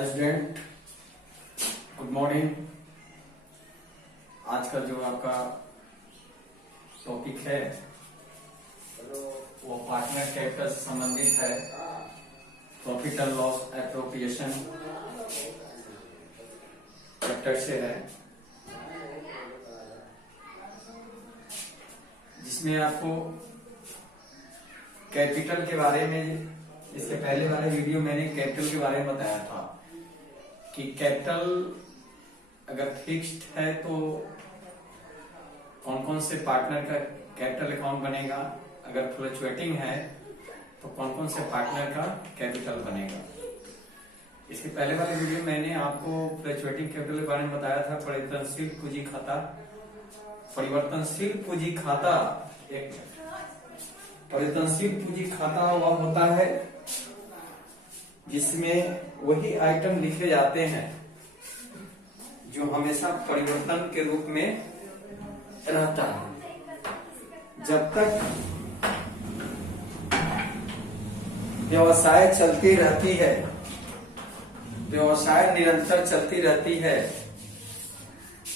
Student good morning. आज का जो आपका टॉपिक है वो पार्टनर कैपिटल से संबंधित है। Profit and loss appropriation chapter से है, जिसमें आपको कैपिटल के बारे में, इसके पहले वाले वीडियो मैंने कैपिटल के बारे में बताया था कि कैपिटल अगर फिक्स्ड है तो कौन कौन से पार्टनर का कैपिटल अकाउंट बनेगा, अगर फ्लक्चुएटिंग है तो कौन कौन से पार्टनर का कैपिटल बनेगा। इसके पहले वाले वीडियो मैंने आपको फ्लक्चुएटिंग कैपिटल के बारे में बताया था। परिवर्तनशील पूंजी खाता, परिवर्तनशील पूंजी खाता एक परिवर्तनशील पूंजी खाता वह होता है जिसमें वही आइटम लिखे जाते हैं जो हमेशा परिवर्तन के रूप में रहता है। जब तक व्यवसाय चलती रहती है, व्यवसाय निरंतर चलती रहती है,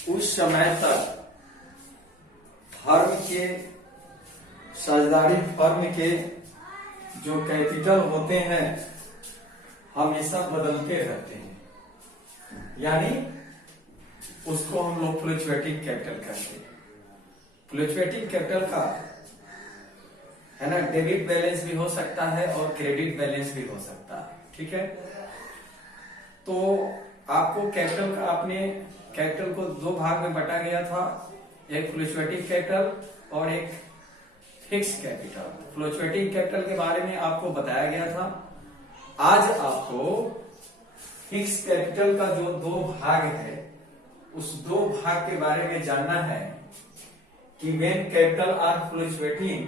उस समय तक फर्म के, साझेदारी फर्म के जो कैपिटल होते हैं हमेशा बदलते रहते हैं, यानी उसको हम लोग फ्लक्चुएटिंग कैपिटल कहते हैं। फ्लक्चुएटिंग कैपिटल का है ना, डेबिट बैलेंस भी हो सकता है और क्रेडिट बैलेंस भी हो सकता है। ठीक है, तो आपको कैपिटल का, आपने कैपिटल को दो भाग में बांटा गया था, एक फ्लक्चुएटिंग कैपिटल और एक फिक्स कैपिटल। फ्लक्चुएटिंग कैपिटल के बारे में आपको बताया गया था। आज आपको फिक्स कैपिटल का जो दो भाग है उस दो भाग के बारे में जानना है कि व्हेन कैपिटल आर फ्लक्चुएटिंग,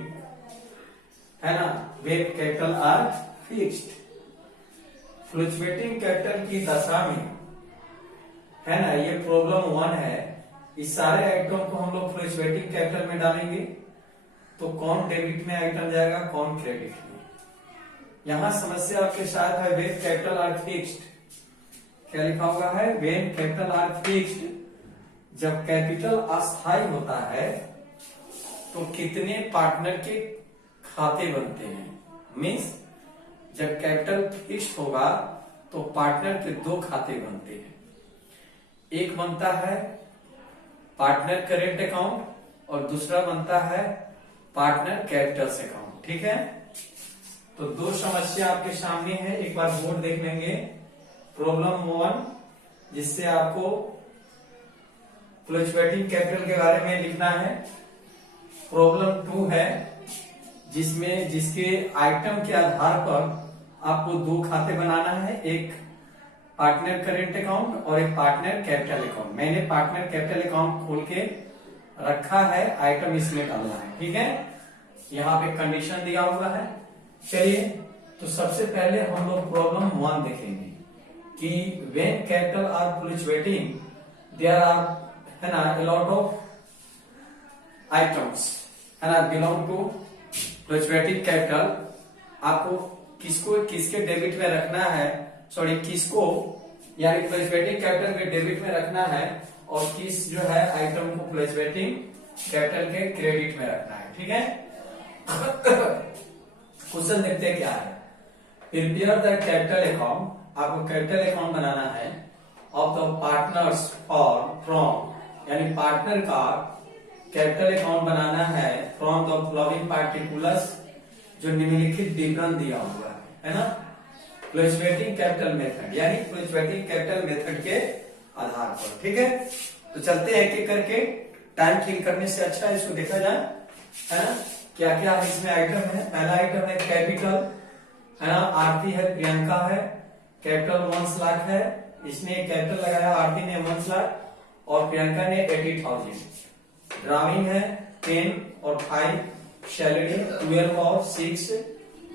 है ना, when capital are fixed. Fluctuating capital की दशा में, है ना, ये प्रॉब्लम 1 है। इस सारे आइटम को हम लोग फ्लक्चुएटिंग कैपिटल में डालेंगे तो कौन डेबिट में आइटम जाएगा, कौन क्रेडिट में। यहां समस्या आपके साथ है व्हेन कैपिटल आर फिक्स्ड। क्या लिखा हुआ है? When capital are fixed. जब कैपिटल अस्थायी होता है तो कितने पार्टनर के खाते बनते हैं। मीन्स जब कैपिटल फिक्स्ड होगा तो पार्टनर के दो खाते बनते हैं। एक बनता है पार्टनर करेंट अकाउंट और दूसरा बनता है पार्टनर कैपिटल्स अकाउंट। ठीक है, तो दो समस्या आपके सामने है, एक बार बोर्ड देख लेंगे। प्रॉब्लम 1 जिससे आपको फ्लक्चुएटिंग कैपिटल के बारे में लिखना है। प्रॉब्लम 2 है जिसमें जिसके आइटम के आधार पर आपको दो खाते बनाना है, एक पार्टनर करेंट अकाउंट और एक पार्टनर कैपिटल अकाउंट। मैंने पार्टनर कैपिटल अकाउंट खोल के रखा है, आइटम इसमें डालना है। ठीक है, यहाँ पे कंडीशन दिया हुआ है। चलिए, तो सबसे पहले हम लोग प्रॉब्लम 1 देखेंगे कि when capital are fluctuating there are, है ना, a lot of आइटम्स, है ना, बिलोंग टू फ्लक्चुएटिंग कैपिटल। आपको किसको किसके डेबिट में रखना है, सॉरी किसको, यानी फ्लक्चुएटिंग कैपिटल के डेबिट में रखना है और किस जो है आइटम को फ्लक्चुएटिंग कैपिटल के क्रेडिट में रखना है। ठीक है, क्वेश्चन देखते हैं क्या है। Prepare the capital account. आपको कैपिटल अकाउंट बनाना है of the partners for from, यानी पार्टनर का कैपिटल अकाउंट बनाना है फ्रॉम द फॉलोइंग पार्टिकुलर्स, जो निम्नलिखित विवरण दिया हुआ है ना, फ्लक्चुएटिंग कैपिटल मेथड, यानी फ्लक्चुएटिंग कैपिटल मेथड के आधार पर। ठीक है, तो चलते हैं एक एक करके। टाइम किल करने से अच्छा है इसको देखा जाए, है ना, क्या क्या है इसमें आइटम है। पहला आइटम है कैपिटल, है ना, आरती है, प्रियंका है, कैपिटल 1 लाख है, इसने कैपिटल लगाया, आरती ने 1 लाख और प्रियंका ने 80,000। ड्राइंग है 10 और 5, सैलरी 12 और 6,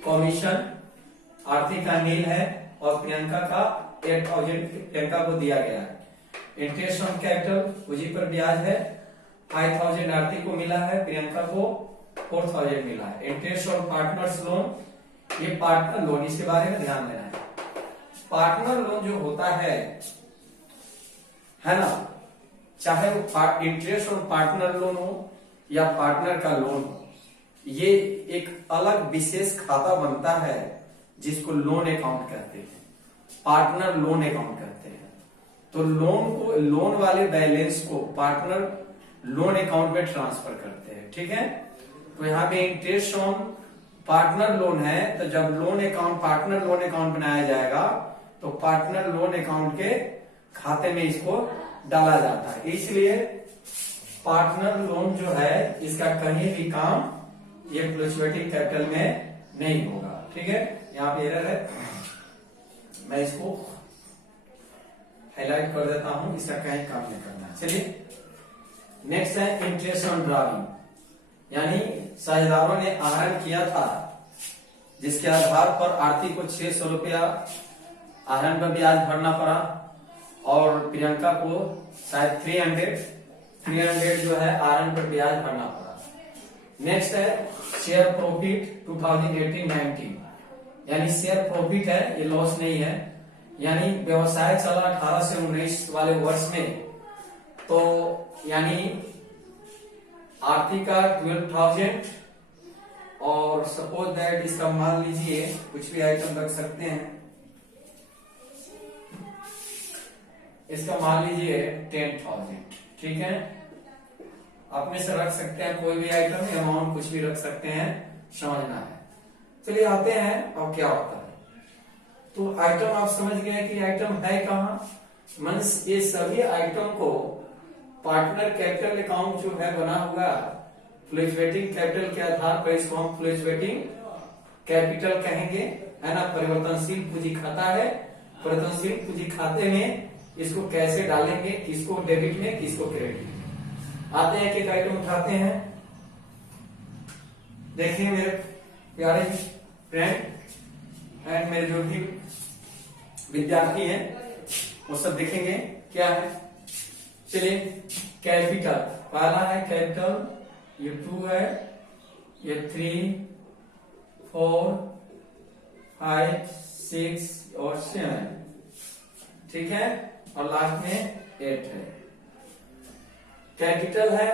कमीशन आरती का नील है और प्रियंका का 8,000 प्रियंका को दिया गया है। इंटरेस्ट ऑन कैपिटल, पूंजी पर ब्याज है, 5,000 आरती को मिला है, प्रियंका को 4,000 मिला है। इंटरेस्ट ऑन पार्टनर्स लोन, ये पार्टनर लोन, इसके बारे में ध्यान देना है। पार्टनर लोन जो होता है ना, चाहे वो इंटरेस्ट और पार्टनर लोन हो या पार्टनर का लोन हो, ये एक अलग विशेष खाता बनता है जिसको लोन अकाउंट कहते हैं, पार्टनर लोन अकाउंट कहते हैं। तो लोन वाले बैलेंस को पार्टनर लोन अकाउंट में ट्रांसफर करते हैं, ठीक है। तो यहाँ पे इंटरेस्ट ऑन पार्टनर लोन है, तो जब loan account partner loan account बनाया जाएगा तो पार्टनर लोन अकाउंट के खाते में इसको डाला जाता है। इसलिए पार्टनर लोन जो है इसका कहीं भी काम ये फ्लक्चुएटिंग कैपिटल में नहीं होगा, ठीक है। यहाँ पे एरर है, मैं इसको हाईलाइट कर देता हूं, इसका कहीं काम नहीं करना। चलिए नेक्स्ट है इंटरेस्ट ऑन ड्राविंग, यानी साझेदारों ने आहरण किया था जिसके आधार पर आरती को 600 रुपया आहरण पर ब्याज भरना पड़ा और प्रियंका को शायद 300 जो है आहरण पर ब्याज भरना पड़ा। नेक्स्ट है शेयर प्रॉफिट 2018-19, यानी शेयर प्रॉफिट है, ये लॉस नहीं है। यानी व्यवसाय चला 18 से 19 वाले वर्ष में, तो यानी आरती का 12,000 और सपोज दैट इसका मान लीजिए कुछ भी आइटम रख सकते हैं, इसका मान लीजिए 10,000, ठीक है। आप में से रख सकते हैं कोई भी आइटम, अमाउंट कुछ भी रख सकते हैं, समझना है। चलिए आते हैं अब क्या होता है। तो आइटम आप समझ गए कि आइटम है कहाँ, मीन्स ये सभी आइटम को पार्टनर कैपिटल अकाउंट जो है बना हुआ फ्लक्चुएटिंग कैपिटल के आधार पर इसको हम फ्लक्चुएटिंग कैपिटल कहेंगे, है ना। परिवर्तनशील पूंजी खाता है, परिवर्तनशील पूंजी खाते में इसको कैसे डालेंगे, किसको डेबिट में किसको क्रेडिट में। आते हैं एक आइटम उठाते हैं। देखिए मेरे प्यारे फ्रेंड एंड मेरे जो भी विद्यार्थी हैं वो सब देखेंगे क्या है। चलिए कैपिटल, पहला है कैपिटल, ये 2 है, ये 3, 4, 5, 6 और 7, ठीक है, और लास्ट में 8 है। कैपिटल है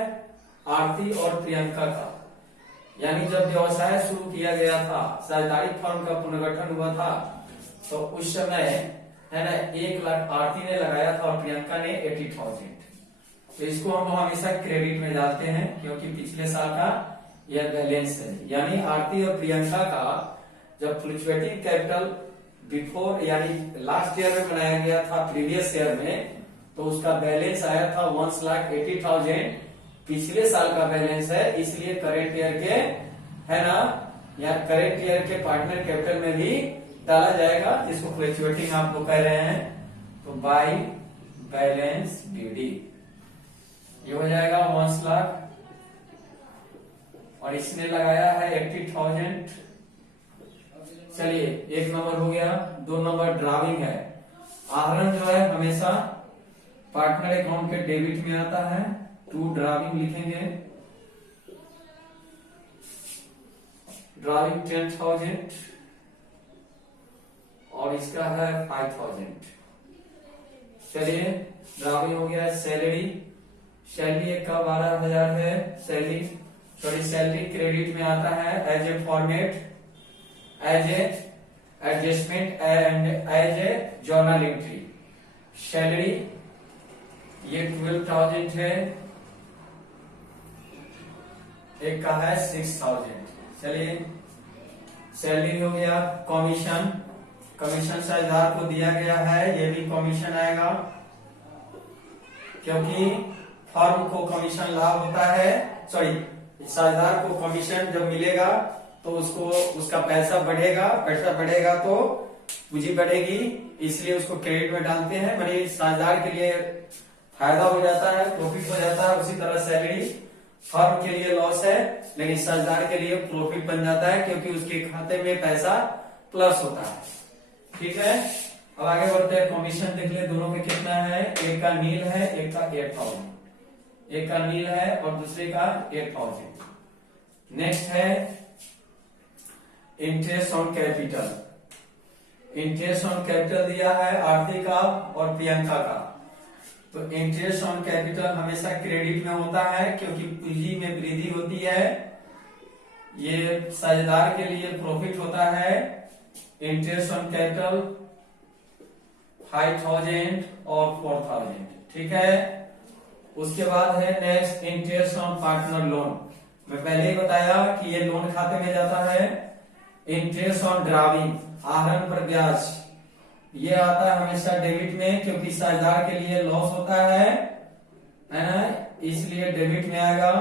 आरती और प्रियंका का, यानी जब व्यवसाय शुरू किया गया था, साझेदारी फर्म का पुनर्गठन हुआ था, तो उस समय है ना 1 लाख आरती ने लगाया था और प्रियंका ने 80,000। तो इसको हम हमेशा क्रेडिट में डालते हैं क्योंकि पिछले साल का यह बैलेंस है। यानी आरती और प्रियंका का जब फ्लक्चुएटिंग कैपिटल बिफोर यानी लास्ट ईयर में बनाया गया था, प्रीवियस ईयर में, तो उसका बैलेंस आया था 1,80,000, पिछले साल का बैलेंस है, इसलिए करेंट ईयर के, है ना, या करेंट ईयर के पार्टनर कैपिटल में भी डाला जाएगा, जिसको फ्लक्चुएटिंग आप लोग कह रहे हैं। तो बाई बैलेंस बीडी ये हो जाएगा 1 लाख, और इसने लगाया है 80,000। चलिए 1 नंबर हो गया। 2 नंबर ड्राविंग है, आहरण जो है हमेशा पार्टनर अकाउंट के डेबिट में आता है, 2 ड्राविंग लिखेंगे। ड्राविंग 10,000 और इसका है 5,000। चलिए ड्राविंग हो गया। सैलरी, सैलरी का 12,000 है, सैलरी क्रेडिट में आता है as a format, as a adjustment and as a journal entry. Salary ये 12,000 है, एक का है 6,000। चलिए सैलरी हो गया। कमीशन, कमीशन साझेदार को दिया गया है, ये भी कमीशन आएगा क्योंकि फर्म को कमीशन लाभ होता है, सॉरी साझेदार को कमीशन जब मिलेगा तो उसको उसका पैसा बढ़ेगा तो पूंजी बढ़ेगी, इसलिए उसको क्रेडिट में डालते हैं। मानी साझेदार के लिए फायदा हो जाता है, प्रॉफिट हो जाता है। उसी तरह सैलरी फर्म के लिए लॉस है लेकिन साझेदार के लिए प्रॉफिट बन जाता है क्योंकि उसके खाते में पैसा प्लस होता है, ठीक है। अब आगे बढ़ते हैं। कमीशन देख ले, दोनों के कितना है, एक का नील है, एक का 8,000, एक का नील है और दूसरे का 8,000। नेक्स्ट है interest on capital. Interest on capital दिया है आरती का और प्रियंका का। तो इंटरेस्ट ऑन कैपिटल हमेशा क्रेडिट में होता है क्योंकि पूंजी में वृद्धि होती है। ये साझेदार के लिए प्रॉफिट होता है। इंटरेस्ट ऑन कैपिटल 5000 और 4000, ठीक है। उसके बाद है next interest on partner loan. मैं पहले ही बताया कि ये लोन खाते में जाता है। इंटरेस्ट ऑन ड्राविंग, आहरण पर ब्याज, ये आता है हमेशा डेबिट में क्योंकि साझेदार के लिए लॉस होता है ना, इसलिए डेबिट में आएगा।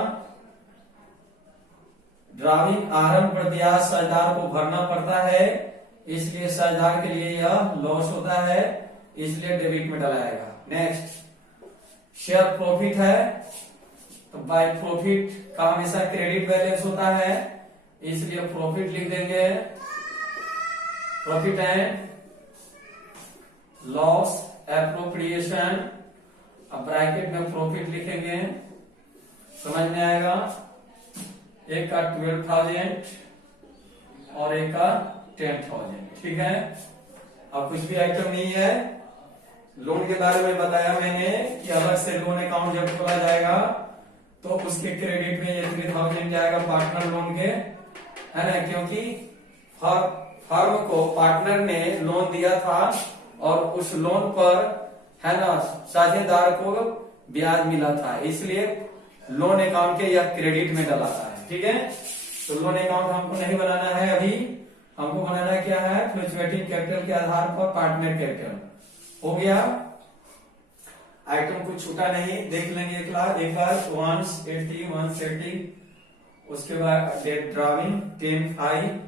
ड्राविंग, आहरण पर ब्याज साझेदार को भरना पड़ता है, इसलिए साझेदार के लिए यह लॉस होता है, इसलिए डेबिट में डलाएगा। नेक्स्ट शेयर प्रॉफिट है, तो बाय प्रॉफिट का हमेशा क्रेडिट बैलेंस होता है, इसलिए प्रॉफिट लिख देंगे। प्रॉफिट एंड लॉस एप्रोप्रिएशन, अब ब्रैकेट में प्रॉफिट लिखेंगे, समझ में आएगा। एक का 12,000 और एक का 10,000, ठीक है। अब कुछ भी आइटम नहीं है। लोन के बारे में बताया मैंने कि अलग से लोन अकाउंट जब खोला जाएगा तो उसके क्रेडिट में ये 3,000 जाएगा पार्टनर लोन के, है ना, क्योंकि फर्म को पार्टनर ने लोन दिया था और उस लोन पर, है ना, साझेदार को ब्याज मिला था, इसलिए लोन अकाउंट के यह क्रेडिट में डलाता है, ठीक है। तो लोन अकाउंट हमको नहीं बनाना है अभी, हमको बनाना क्या है, फ्लक्चुएटिंग कैपिटल के आधार पर पार्टनर कैपिटल। हो गया, आइटम कुछ छूटा नहीं, देख लेंगे एक बार 180, 170, उसके बाद डेट ड्राविंग 10,5,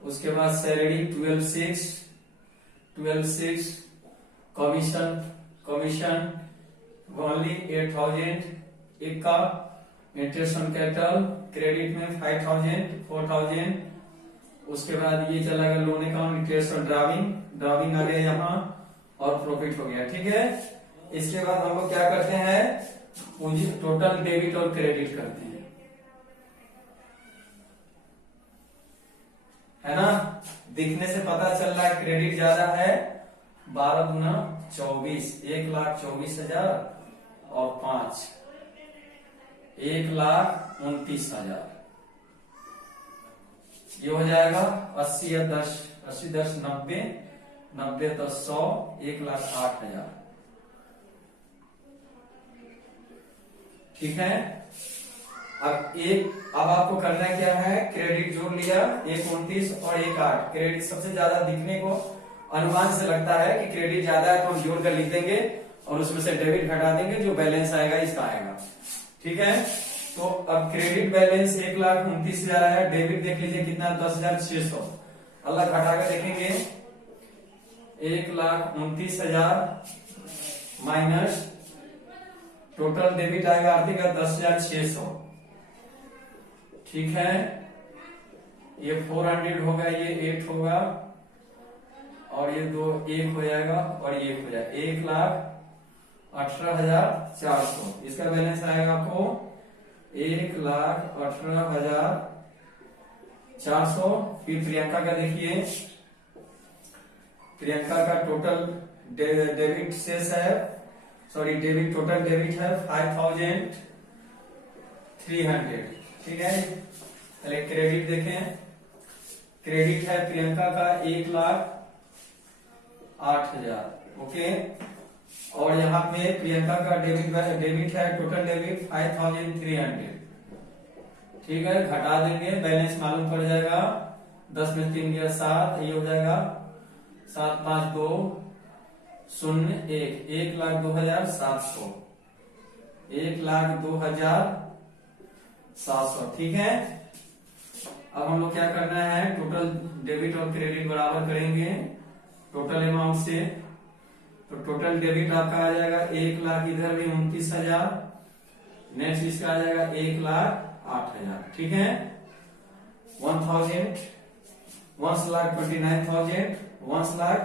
उसके बाद सैलरी 12,6, कमीशन ओनली 8,000, एक का इंटरेस्ट ऑन कैपिटल क्रेडिट में 5,000, 4,000, उसके बाद ये चला गया loan account, interest on drawing आ गया यहाँ और प्रॉफिट हो गया, ठीक है। इसके बाद हम लोग क्या करते हैं, पूंजी टोटल डेबिट और क्रेडिट करते हैं, है ना। दिखने से पता चल रहा है क्रेडिट ज्यादा है, 12 गुना 24, 1,24,000 और 5, 1,29,000, ये हो जाएगा 80 या 10, 80 10 90, 90 10 100, 1,08,000, ठीक है। अब आपको करना क्या है, क्रेडिट जोड़ लिया 1,29 और 1,08, क्रेडिट सबसे ज्यादा दिखने को अनुमान से लगता है कि क्रेडिट ज्यादा है तो हम जोड़ कर लिख देंगे और उसमें से डेबिट घटा देंगे, जो बैलेंस आएगा इसका आएगा, ठीक है। तो अब क्रेडिट बैलेंस 1,29,000 है, डेबिट देख लीजिए कितना 10,600, अलग घटा कर देखेंगे 1,29,000 माइनस टोटल डेबिट आएगा आरती का 10,600, ठीक है। ये 400 होगा, ये 8 होगा और ये 2 1 हो जाएगा और ये 1 हो जाएगा, 1,18,400, इसका बैलेंस आएगा आपको 1,18,400। फिर प्रियंका का देखिए, प्रियंका का टोटल डेबिट शेष है, सॉरी डेबिट टोटल डेबिट है 5,300, ठीक है। पहले क्रेडिट देखें, क्रेडिट है प्रियंका का 1,08,000, ओके। और यहाँ पे प्रियंका का डेबिट है टोटल डेबिट 5,300, ठीक है। घटा देंगे, बैलेंस मालूम पड़ जाएगा, 10 में 3 गया 7, ये हो जाएगा 7 5 2 0 1, 1,02,700, 1,02,700, ठीक है। अब हम लोग क्या करना है, टोटल डेबिट और क्रेडिट बराबर करेंगे टोटल अमाउंट से। तो टोटल डेबिट आपका आ जाएगा 1,00,000, इधर भी 29,000, नेक्स्ट इसका आ जाएगा 1,08,000, ठीक है। 1,000, 1,29,000, 1,00,000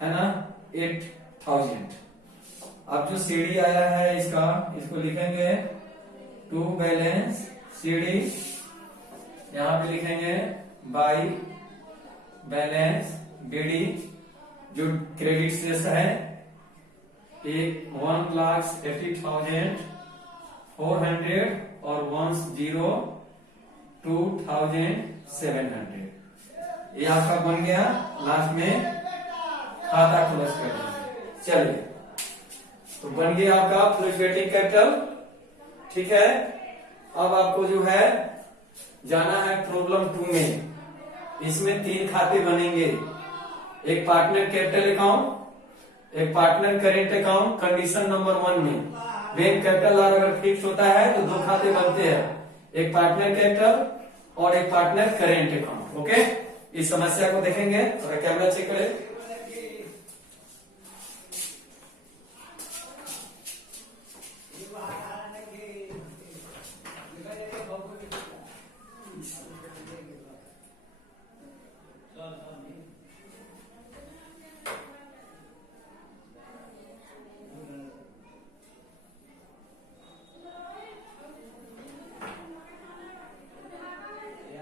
है ना, 8,000। अब जो सीडी आया है इसका, इसको लिखेंगे टू बैलेंस सीडी, यहाँ पे लिखेंगे बाई बैलेंस डीडी जो क्रेडिट शेष है 1,80,400 और 1,02,700 ये आपका बन गया। लास्ट में खाता क्लोज कर देंगे। चलिए तो बन गया आपका फ्लक्चुएटिंग कैपिटल। ठीक है, अब आपको जो है जाना है प्रॉब्लम 2 में। इसमें 3 खाते बनेंगे, एक पार्टनर कैपिटल अकाउंट, एक partner current account. Condition number 1 में वेन कैपिटल अगर फिक्स होता है तो 2 खाते बनते हैं, एक पार्टनर कैपिटल और एक पार्टनर करेंट अकाउंट। ओके, इस समस्या को देखेंगे। थोड़ा कैमरा चेक करें।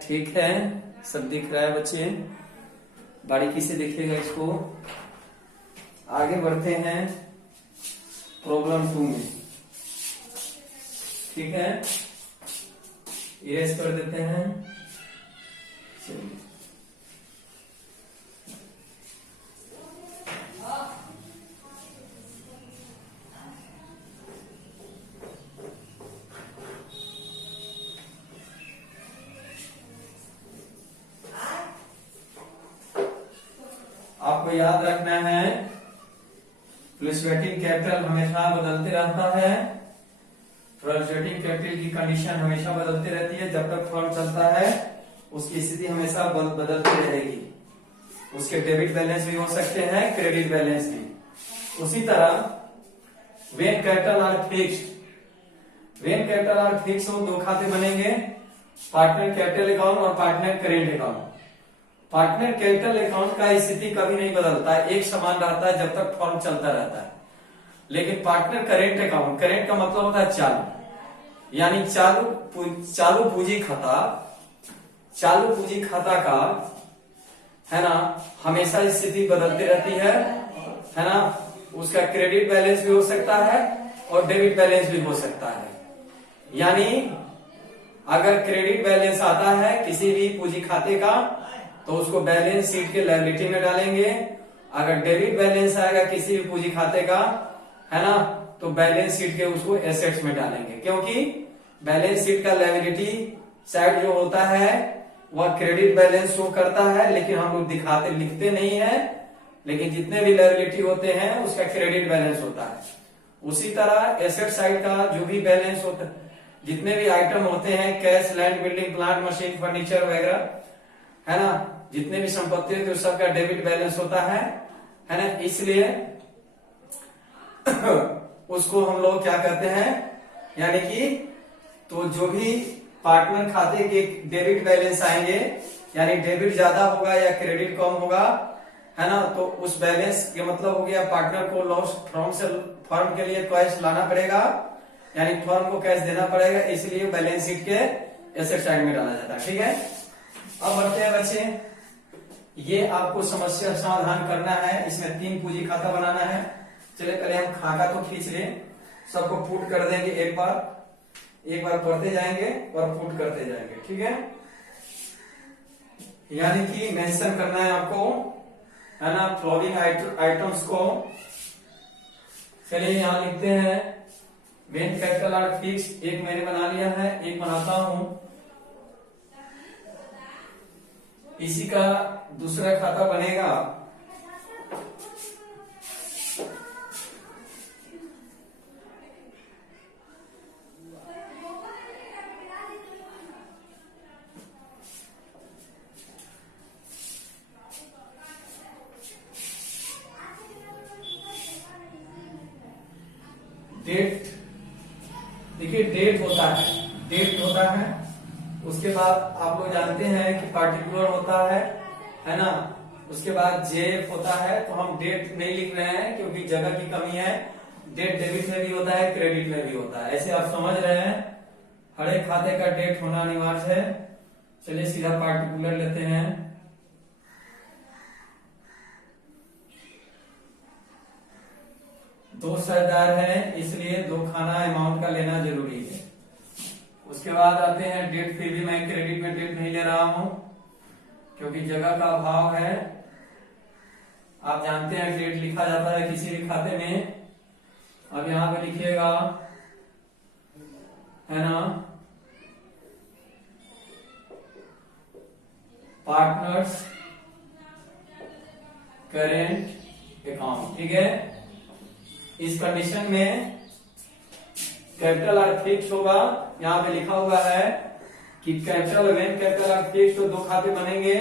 ठीक है, सब दिख रहा है बच्चे, बारीकी से देखिएगा इसको। आगे बढ़ते हैं प्रॉब्लम 2 में। ठीक है, इरेज कर देते हैं। चलिए आपको याद रखना है फ्लक्चुएटिंग कैपिटल हमेशा बदलते रहता है। फ्लक्चुएटिंग कैपिटल की कंडीशन हमेशा बदलती रहती है। जब तक फर्म चलता है उसकी स्थिति हमेशा बदलती रहेगी। उसके डेबिट बैलेंस भी हो सकते हैं, क्रेडिट बैलेंस भी। उसी तरह when capital R fixed, when capital R fix हो 2 खाते बनेंगे, पार्टनर कैपिटल अकाउंट और partner current account. Partner capital account का स्थिति कभी नहीं बदलता है, एक समान रहता है जब तक फर्म चलता रहता है। लेकिन पार्टनर करेंट अकाउंट, करेंट का मतलब होता है चालू, यानी चालू पूंजी खाता, चालू पूंजी खाता का है ना हमेशा स्थिति बदलती रहती है ना। उसका क्रेडिट बैलेंस भी हो सकता है और डेबिट बैलेंस भी हो सकता है। यानी अगर क्रेडिट बैलेंस आता है किसी भी पूंजी खाते का तो उसको बैलेंस शीट के लायबिलिटी में डालेंगे। अगर डेबिट बैलेंस आएगा किसी भी पूंजी खाते का है ना तो बैलेंस शीट के उसको एसेट्स में डालेंगे, क्योंकि बैलेंस शीट का लायबिलिटी साइड जो होता है वह क्रेडिट बैलेंस शो करता है, लेकिन हम लोग दिखाते लिखते नहीं है। लेकिन जितने भी लायबिलिटी होते हैं उसका क्रेडिट बैलेंस होता है। उसी तरह एसेट साइड का जो भी बैलेंस होता है, जितने भी आइटम होते हैं, cash, land, building, plant, machine, furniture वगैरह है ना, जितने भी संपत्ति होती है सबका डेबिट बैलेंस होता है ना। इसलिए उसको हम लोग क्या कहते हैं, यानी कि तो जो भी पार्टनर खाते के डेबिट बैलेंस आएंगे, यानी डेबिट ज्यादा होगा या क्रेडिट कम होगा है ना, तो उस बैलेंस के मतलब हो गया पार्टनर को लॉस फर्म के लिए कैश लाना पड़ेगा, यानी फर्म को कैश देना पड़ेगा। इसलिए बैलेंस शीट के एसेट साइड में डाला जाता है। ठीक है, अब बढ़ते हैं बच्चे, ये आपको समस्या समाधान करना है। इसमें 3 पूंजी खाता बनाना है। चलिए पहले हम खाका तो खींच लें, सबको पुट कर देंगे, एक बार पढ़ते जाएंगे और पुट करते जाएंगे। ठीक है, यानी कि मेंशन करना है आपको है ना फ्लोइंग आइटम्स को। चलिए यहां लिखते हैं वेन कैपिटल आर फिक्स, एक मैंने बना लिया है, एक बनाता हूं। इसी का दूसरा खाता बनेगा डेट। देखिए डेट होता है, उसके बाद आप लोग जानते हैं कि पार्टिकुलर होता है ना, उसके बाद जेएफ होता है। तो हम डेट नहीं लिख रहे हैं क्योंकि जगह की कमी है। डेट डेबिट में भी होता है, क्रेडिट में भी होता है, ऐसे आप समझ रहे हैं। हर एक खाते का डेट होना अनिवार्य है। चलिए सीधा पार्टिकुलर लेते हैं। दो शेयरदार हैं, इसलिए दो खाना अमाउंट का लेना जरूरी है। उसके बाद आते हैं डेट। फिर भी मैं क्रेडिट में डेट नहीं ले रहा हूं क्योंकि जगह का अभाव है। आप जानते हैं डेट लिखा जाता है किसी भी खाते में। अब यहां पे लिखिएगा, है ना, पार्टनर्स करेंट अकाउंट। ठीक है, इस कंडीशन में कैपिटल आर फिक्स होगा। यहां पे लिखा हुआ है कि capital when capital R fix, तो दो खाते बनेंगे,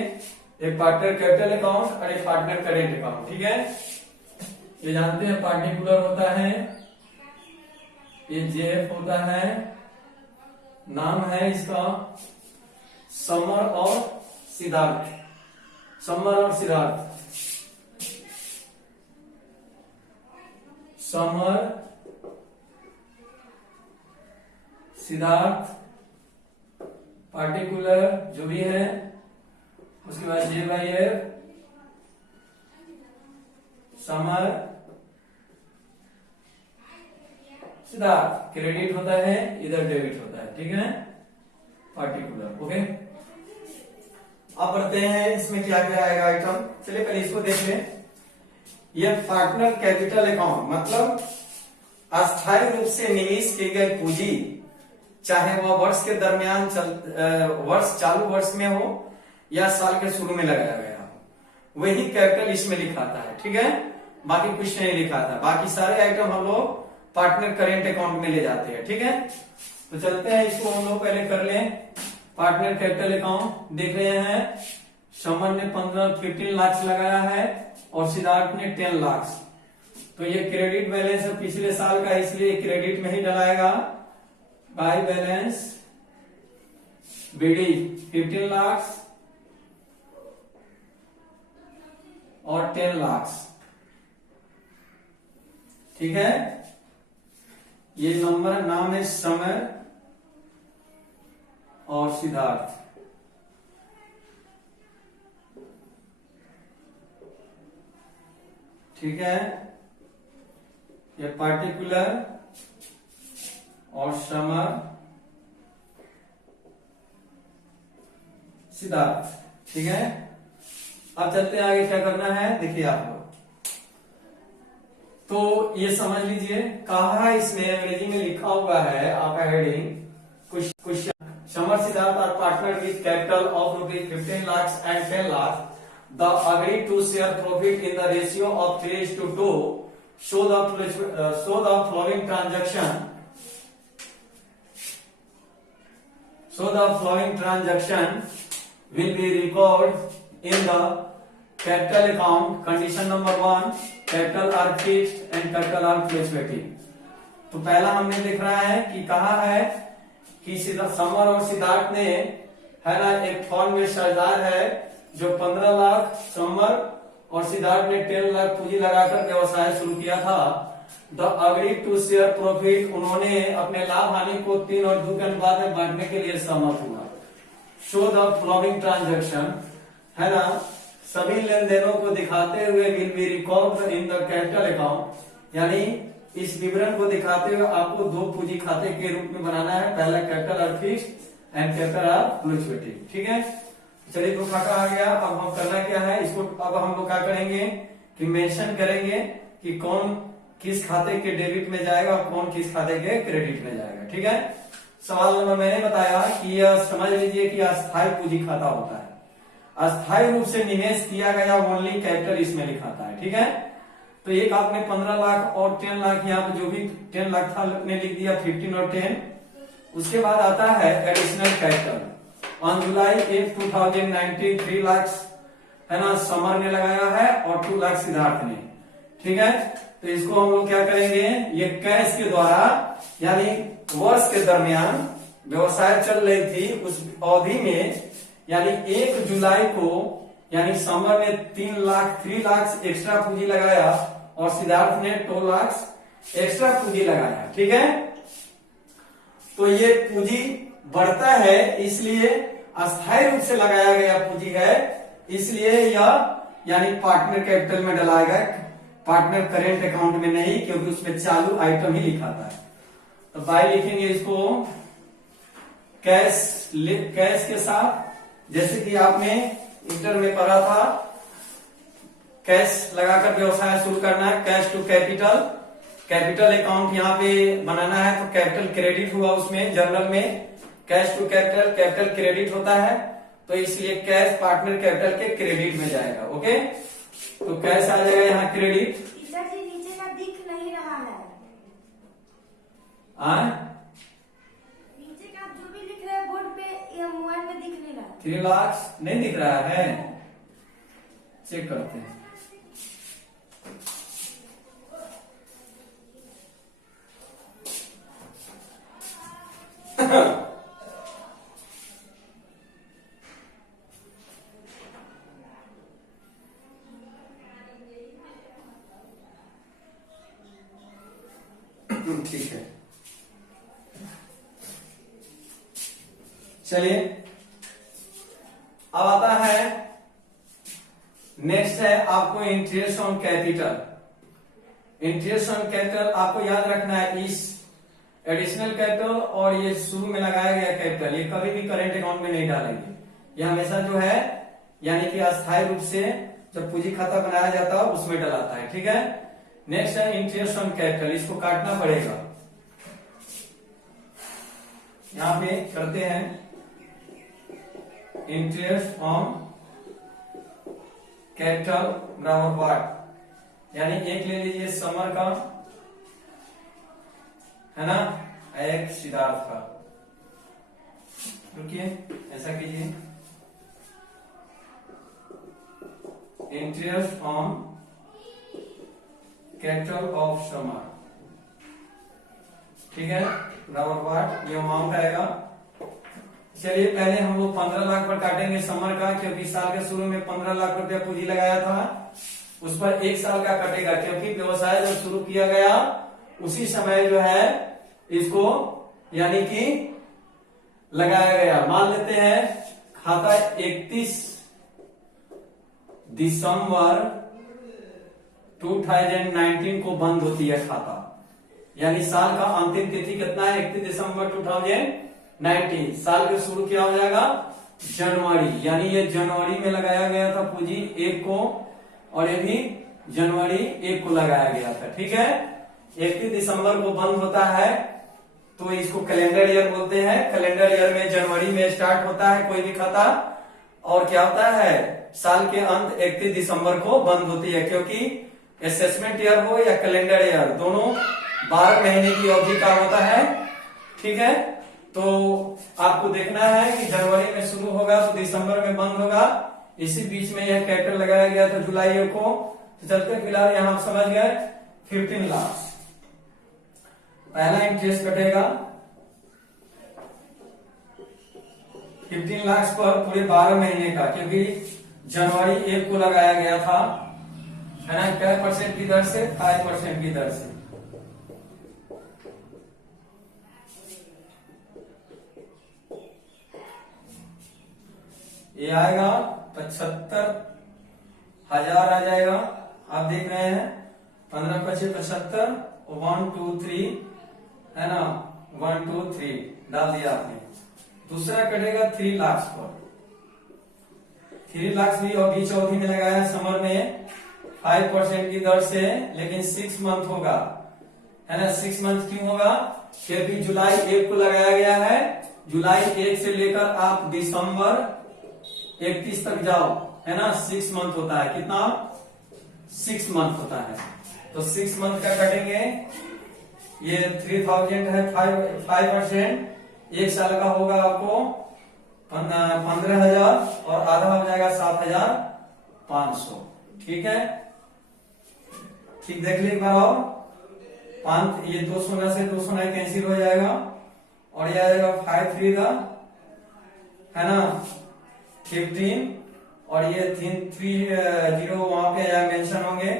एक पार्टनर कैपिटल अकाउंट और एक पार्टनर करेंट अकाउंट। ठीक है, ये जानते हैं पार्टिकुलर होता है, ये जेएफ होता है। नाम है इसका समर और सिद्धार्थ। समर और सिद्धार्थ, समर सिद्धार्थ पार्टिकुलर जो भी है। उसके बाद J by F Samar Siddharth. Credit होता है, इधर डेबिट होता है। ठीक है, पार्टिकुलर। ओके, अब बढ़ते हैं इसमें क्या क्या आएगा आइटम। चलिए पहले इसको देख लें। यह पार्टनर कैपिटल अकाउंट मतलब अस्थायी रूप से निवेश की गई पूंजी, चाहे वह वर्ष के दरमियान वर्ष चालू वर्ष में हो या साल के शुरू में लगाया गया हो, वही कैपिटल इसमें लिखा था है। ठीक है, बाकी कुछ नहीं लिखा था। बाकी सारे आइटम हम लोग पार्टनर करेंट अकाउंट में ले जाते हैं। ठीक है, तो चलते हैं, इसको हम लोग पहले कर लें। पार्टनर कैपिटल अकाउंट देख रहे हैं, समर ने 15 लाख लगाया है और सिद्धार्थ ने 10 लाख। तो ये क्रेडिट बैलेंस है पिछले साल का, इसलिए क्रेडिट में ही डलाएगा। बाय बैलेंस बीडी 15 लाख और 10 लाख। ठीक है, ये नंबर नाम है समर और सिद्धार्थ। ठीक है, ये पार्टिकुलर और समर सिद्धार्थ। ठीक है, अब चलते हैं आगे, क्या करना है देखिए आप लोग। तो ये समझ लीजिए, कहा इसमें अंग्रेजी में लिखा हुआ है आपका हेडिंग कुछ Samar Siddharth are partner with capital of ₹15 lakhs and 10 lakhs. The agreed to share profit in the ratio of 3:2. Show the following transaction. So the following transaction will be recorded in the capital account. Condition number 1, capital are fixed and capital are fluctuating. तो पहला हमने देख रहा है कि कहा है कि समर और सिद्धार्थ ने, है ना, एक फॉर्म में शेयरदार है जो 15 लाख समर और सिद्धार्थ ने 10 लाख पूंजी लगाकर व्यवसाय शुरू किया था। The agreed to share profit, उन्होंने अपने लाभ हानि को 3 और 2 के अनुपात में बांटने के लिए सहमत हुआ। शो द फॉलोइंग ट्रांजैक्शन, है ना, सभी लेन देनों को दिखाते हुए will be record in the capital account, यानी इस विवरण को दिखाते हुए आपको दो पूंजी खाते के रूप में बनाना है। पहला capital R fixed and capital are fluctuating. ठीक है, चलिए तो खाता आ गया। अब हम करना क्या है, इसको अब हम लोग क्या करेंगे कि मेंशन करेंगे कि कौन किस खाते के डेबिट में जाएगा और कौन किस खाते के क्रेडिट में जाएगा। ठीक है, सवाल नंबर मैंने बताया कि यह समझ लीजिए कि अस्थायी पूंजी खाता होता है, अस्थायी रूप से निवेश किया गया ओनली कैपिटल इसमें लिखाता है। ठीक है, तो एक आपने 15 लाख और 10 लाख, यहाँ पे जो भी 10 लाख था ने लिख दिया 15 और 10। उसके बाद आता है additional capital. On July 1, 2019 3 lakh, है ना, समर ने लगाया है और 2 लाख सिद्धार्थ ने। ठीक है, तो इसको हम लोग क्या करेंगे, ये कैश के द्वारा, यानी वर्ष के दरमियान व्यवसाय चल रही थी उस अवधि में, यानी 1 जुलाई को, यानी समर ने 3 लाख एक्स्ट्रा पूंजी लगाया और सिद्धार्थ ने 2 लाख एक्स्ट्रा पूंजी लगाया। ठीक है, तो ये पूंजी बढ़ता है, इसलिए अस्थायी रूप से लगाया गया पूंजी है, इसलिए यह यानी पार्टनर कैपिटल में डलाएगा। पार्टनर करेंट अकाउंट में नहीं, क्योंकि उसमें चालू आइटम ही लिखा था। तो बाय लिखेंगे इसको कैश के साथ, जैसे कि आपने इंटर में पढ़ा था, कैश लगाकर व्यवसाय शुरू करना है, cash to capital, capital account यहाँ पे बनाना है, तो कैपिटल क्रेडिट हुआ उसमें, जर्नल में cash to capital, capital credit होता है, तो इसलिए कैश पार्टनर कैपिटल के क्रेडिट में जाएगा। ओके, तो कैश आ जाएगा यहाँ क्रेडिट। नीचे का दिख नहीं रहा है, नीचे का जो भी लिख रहे हैं बोर्ड पे या मोबाइल में दिख नहीं रहा। 3 लाख नहीं दिख रहा है, चेक करते हैं। ठीक है, चलिए अब आता है नेक्स्ट है आपको interest on capital. Interest on capital आपको याद रखना है, इस एडिशनल कैपिटल और ये शुरू में लगाया गया कैपिटल ये कभी भी करेंट अकाउंट में नहीं डालेंगे, ये हमेशा जो है यानी कि अस्थायी रूप से जब पूंजी खाता बनाया जाता है उसमें डलाता है। ठीक है, नेक्स्ट है इंटरेस्ट ऑन कैपिटल, इसको काटना पड़ेगा, यहां पे करते हैं इंटरेस्ट ऑन कैपिटल बराबर व्हाट, यानी एक ले लीजिए समर का, है ना, एक सिद्धार्थ का, रुकिए ऐसा कीजिए, interest on capital of summer, ठीक है, बराबर व्हाट, ये अमाउंट आएगा। चलिए पहले हम लोग 15 लाख पर काटेंगे समर का, क्योंकि साल के शुरू में 15 लाख रुपया पूंजी लगाया था, उस पर 1 साल का कटेगा, क्योंकि व्यवसाय जब शुरू किया गया उसी समय जो है इसको यानी कि लगाया गया। मान लेते हैं खाता 31 दिसंबर 2019 को बंद होती है खाता, यानी साल का अंतिम तिथि कितना है, 31 दिसंबर 2019, साल के शुरू क्या हो जाएगा जनवरी, यानी ये जनवरी में लगाया गया था पूंजी 1 को, और ये भी जनवरी 1 को लगाया गया था। ठीक है, 31 दिसंबर को बंद होता है, तो इसको कैलेंडर ईयर बोलते हैं। कैलेंडर ईयर में जनवरी में स्टार्ट होता है कोई भी खाता, और क्या होता है साल के अंत 31 दिसंबर को बंद होती है, क्योंकि असेसमेंट ईयर हो या कैलेंडर ईयर दोनों 12 महीने की अवधि का होता है। ठीक है, तो आपको देखना है कि जनवरी में शुरू होगा तो दिसंबर में बंद होगा, इसी बीच में यह कैपिटल लगाया गया था जुलाई को। तो चलते फिलहाल यहां आप समझ गए 15 लाख पहला इंटरेस्ट कटेगा 15 लाख पर पूरे 12 महीने का, क्योंकि जनवरी 1 को लगाया गया था, है ना, क्या % की दर से 5% की दर से। ये आएगा 75,000 आ जाएगा, आप देख रहे हैं 15 × 75, 1 2 3, है ना, 1 2 3 डाल दिया आपने। दूसरा कटेगा 3 लाख पर, 3 लाख भी अभी चौथी में लगाया समर में 5% की दर से, लेकिन 6 मंथ होगा, है ना। 6 मंथ क्यों होगा, क्योंकि जुलाई 1 को लगाया गया है, जुलाई 1 से लेकर आप दिसंबर 31 तक जाओ, है ना, 6 मंथ होता है। कितना 6 मंथ होता है, तो 6 मंथ का कटेंगे, ये 3000 है, 5%, 1 साल का होगा आपको 15,000 और आधा हो जाएगा 7,500। ठीक है, ठीक देख लीजिए एक बार और, 5 ये 2 सोना से 2 सोना कैंसिल हो जाएगा, और ये आएगा 5 3 है ना 15, और ये 3 0 वहां पे मेंशन होंगे,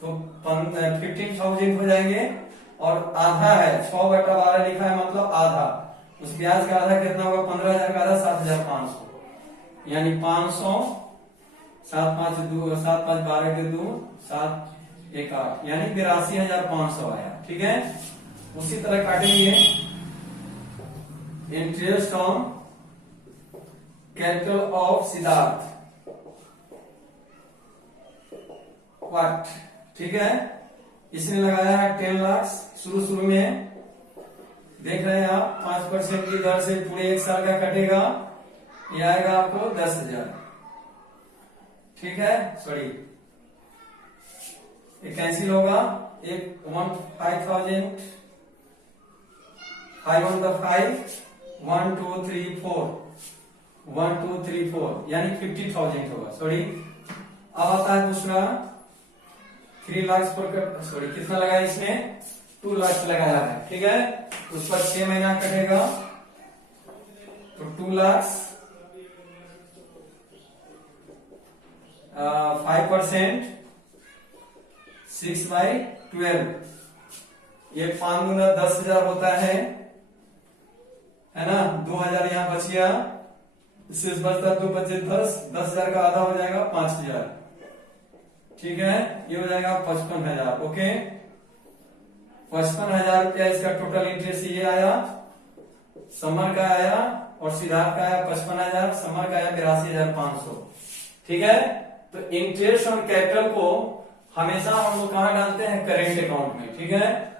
तो 15,000 हो जाएंगे, और आधा है 6/12 लिखा है, मतलब आधा, उस ब्याज का आधा कितना होगा, 15,000 का आधा 7,500, यानी 500, 7 5 2 7 5 12 के 2 7 एक 8 यानी 82,500 आया। ठीक है, उसी तरह काटेंगे interest on capital of Siddharth what. ठीक है, इसने लगाया है 10 लाख। शुरू में देख रहे हैं आप 5% की दर से पूरे एक साल का कटेगा, ये आएगा आपको 10,000। ठीक है, सॉरी ये कैंसिल होगा। एक 5,000 5 on the 5 1 2 3 4 1 2 3 4 यानी 50,000 होगा। सॉरी, अब आता है दूसरा 3 लाख पर, सॉरी कितना लगाया इसने 2 लाख लगाया है। ठीक है, उस पर 6 महीना कटेगा तो 2 लाख 5% 6/12 ये 5 गुना 10,000 होता है ना। 2,000 यहाँ बच गया, इससे बचता 2 बचे 10,000 का आधा हो जाएगा 5,000। ठीक है, ये हो जाएगा 55,000। ओके, 55,000 रुपया इसका टोटल इंटरेस्ट ये आया। समर का आया और सिद्धार्थ का आया 55,000, समर का आया 82,500। ठीक है, तो इंटरेस्ट ऑन कैपिटल को हमेशा हम लोग कहां डालते हैं, करेंट अकाउंट में। ठीक है,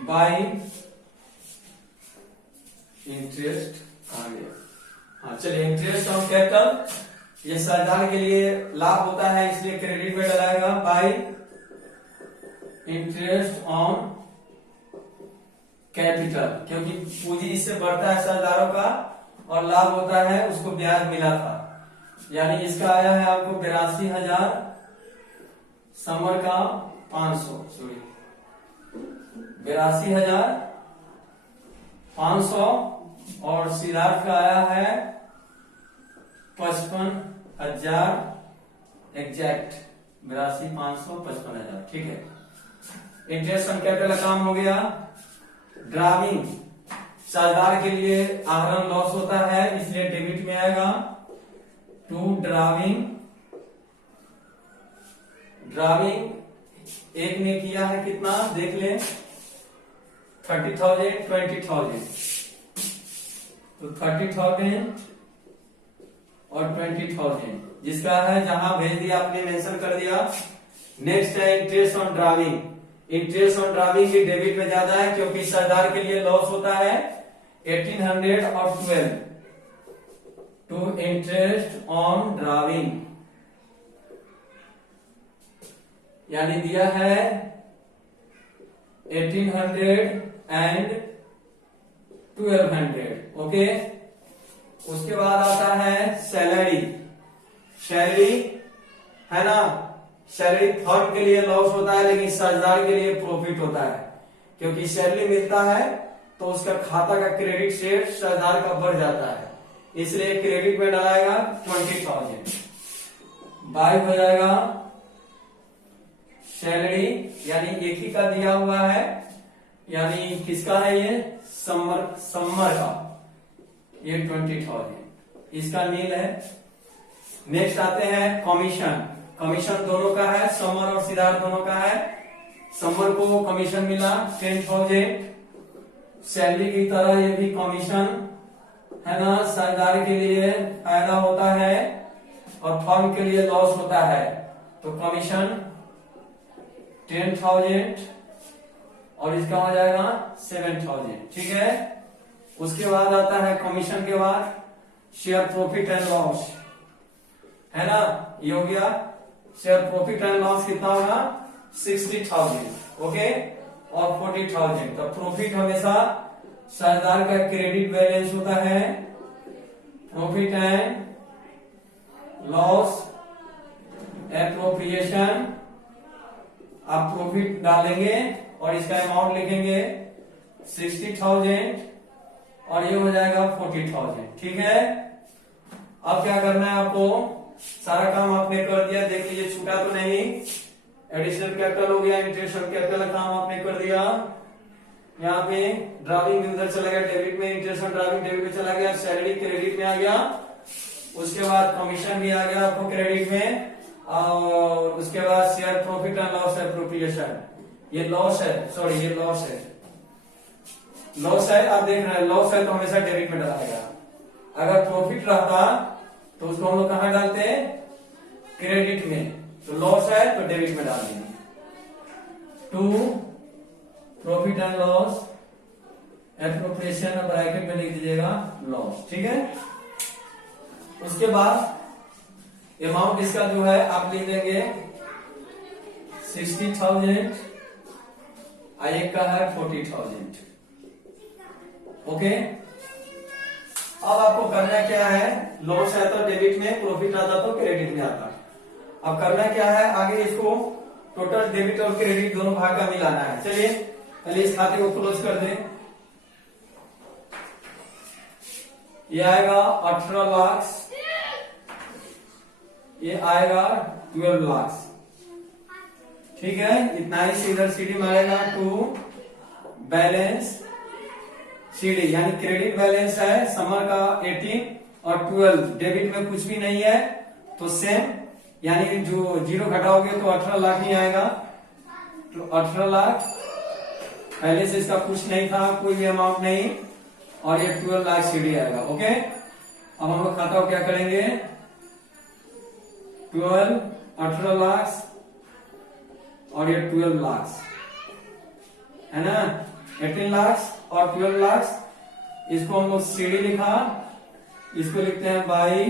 बाय इंटरेस्ट आ गया। हाँ चलिए, इंटरेस्ट ऑन कैपिटल ये साझेदार के लिए लाभ होता है, इसलिए क्रेडिट में डलाएगा बाय इंटरेस्ट ऑन कैपिटल, क्योंकि पूंजी इससे बढ़ता है साझेदारों का और लाभ होता है उसको ब्याज मिला था। यानी इसका आया है आपको 82,000, समर का 500, सॉरी 82,500 और सिद्धार्थ का आया है 55,000 एग्जैक्ट 82,500 55,000। ठीक है, इंटरेस्ट ऑन कैपिटल का काम हो गया। ड्राविंग साझेदार के लिए आहरण लॉस होता है, इसलिए डेबिट में आएगा टू ड्राविंग। ड्राविंग एक ने किया है कितना देख ले, 30,000 20,000 तो 30,000 और 20,000 जिसका है जहां भेज दिया आपने मेंशन कर दिया। नेक्स्ट है interest on drawing. Interest on drawing की डेबिट में ज्यादा है क्योंकि साझेदार के लिए लॉस होता है 1800 और 12 टू इंटरेस्ट ऑन ड्राविंग, यानी दिया है 1800 एंड 1200। ओके, उसके बाद आता है सैलरी। सैलरी है ना, सैलरी फर्म के लिए लॉस होता है लेकिन साझेदार के लिए प्रॉफिट होता है, क्योंकि सैलरी मिलता है तो उसका खाता का क्रेडिट शेयर साझेदार का बढ़ जाता है, इसलिए क्रेडिट में डालाएगा 20,000। बाय हो जाएगा सैलरी, यानी एक ही का दिया हुआ है, यानी किसका है ये समर का, ये 20,000 इसका नील है। नेक्स्ट आते हैं कमीशन। कमीशन दोनों का है, समर और सिद्धार्थ दोनों का है। समर को कमीशन मिला 10,000, सैलरी की तरह ये भी कमीशन है ना, साझेदार के लिए फायदा होता है और फर्म के लिए लॉस होता है, तो कमीशन 10,000 और इसका हो जाएगा 7,000। ठीक है, उसके बाद आता है कमीशन के बाद शेयर प्रॉफिट एंड लॉस, है ना, ये हो गया शेयर प्रॉफिट एंड लॉस कितना होगा 60,000। ओके, और 40,000। तो प्रॉफिट हमेशा साझेदार का क्रेडिट बैलेंस होता है, प्रॉफिट एंड लॉस एप्रोप्रिएशन। आप प्रॉफिट डालेंगे और इसका अमाउंट लिखेंगे 60,000 और ये हो जाएगा 40,000। ठीक है, अब क्या करना है आपको, सारा काम आपने कर दिया, देख लीजिए छूटा तो नहीं। एडिशनल कैपिटल हो गया, इंटरेस्ट ऑन कैपिटल का काम आपने कर दिया। यहाँ पे ड्राविंग भी उधर चला गया डेबिट में, इंटरेस्ट ऑन ड्राविंग डेबिट में चला गया, सैलरी क्रेडिट में आ गया, उसके बाद कमीशन भी आ गया आपको क्रेडिट में, और उसके बाद share profit and loss appropriation, ये लॉस है, सॉरी ये लॉस है, लॉस है। आप देख रहे हैं लॉस है तो हमेशा डेबिट में डालेगा। अगर प्रॉफिट रहता तो उसको हम लोग कहां डालते हैं, क्रेडिट में। तो लॉस है तो डेबिट में डाल देंगे। To profit and loss appropriation bracket में लिख दीजिएगा लॉस, ठीक है। उसके बाद अमाउंट इसका जो है आप लिख देंगे 60,000 और एक का है 40,000। ओके, अब आपको करना क्या है, लॉस है तो डेबिट में, प्रॉफिट आता तो क्रेडिट में आता। अब करना क्या है, आगे इसको टोटल डेबिट और क्रेडिट दोनों भाग का मिलाना है। चलिए पहले इस खाते को क्लोज कर दें। ये आएगा 18 लाख, ये आएगा 12 लाख, ठीक है। इतना ही सीधर सीडी मारेगा टू बैलेंस सीडी, यानी क्रेडिट बैलेंस है समर का 18 और 12, डेबिट में कुछ भी नहीं है तो सेम, यानी जो जीरो घटाओगे तो 18 लाख ही आएगा। तो 18 लाख, पहले से इसका कुछ नहीं था, कोई भी अमाउंट नहीं, और ये 12 लाख सीडी आएगा। ओके, अब हम लोग खाता क्या करेंगे, 18 लाख और ये 12 लाख है ना, 18 लाख और 12 लाख, इसको हम लोग सीडी लिखा, इसको लिखते हैं बाई